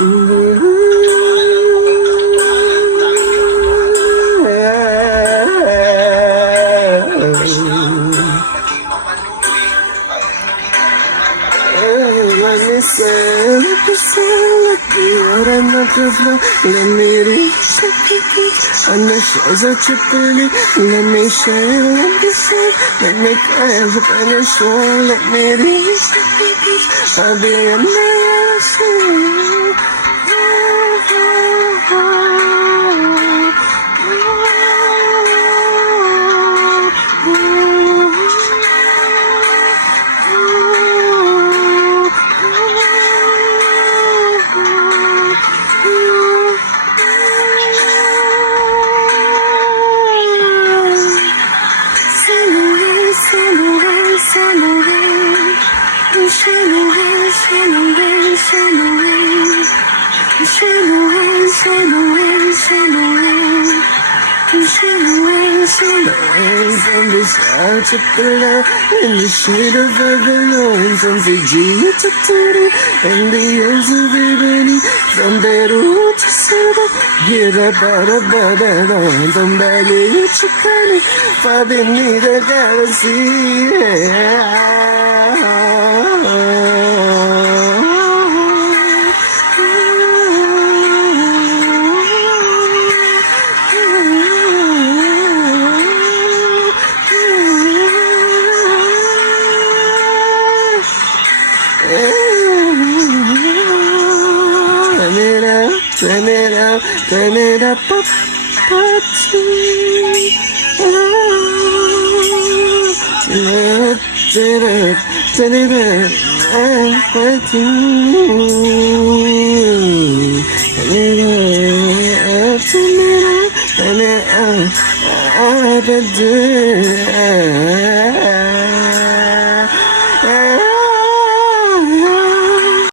Let me reach the peak on the shores of Tripoli. Let me shine on the sun. Let me climb up on your shore. Let me reach the peak. I'll be a Chapala in the shade of Babylon, from Fiji to Turi, and the ends of Ebony, from Beirut to Sada, get up out of Badana, from Bali to Kali, for the need a galaxy. Turn it up, up, up, turn it up,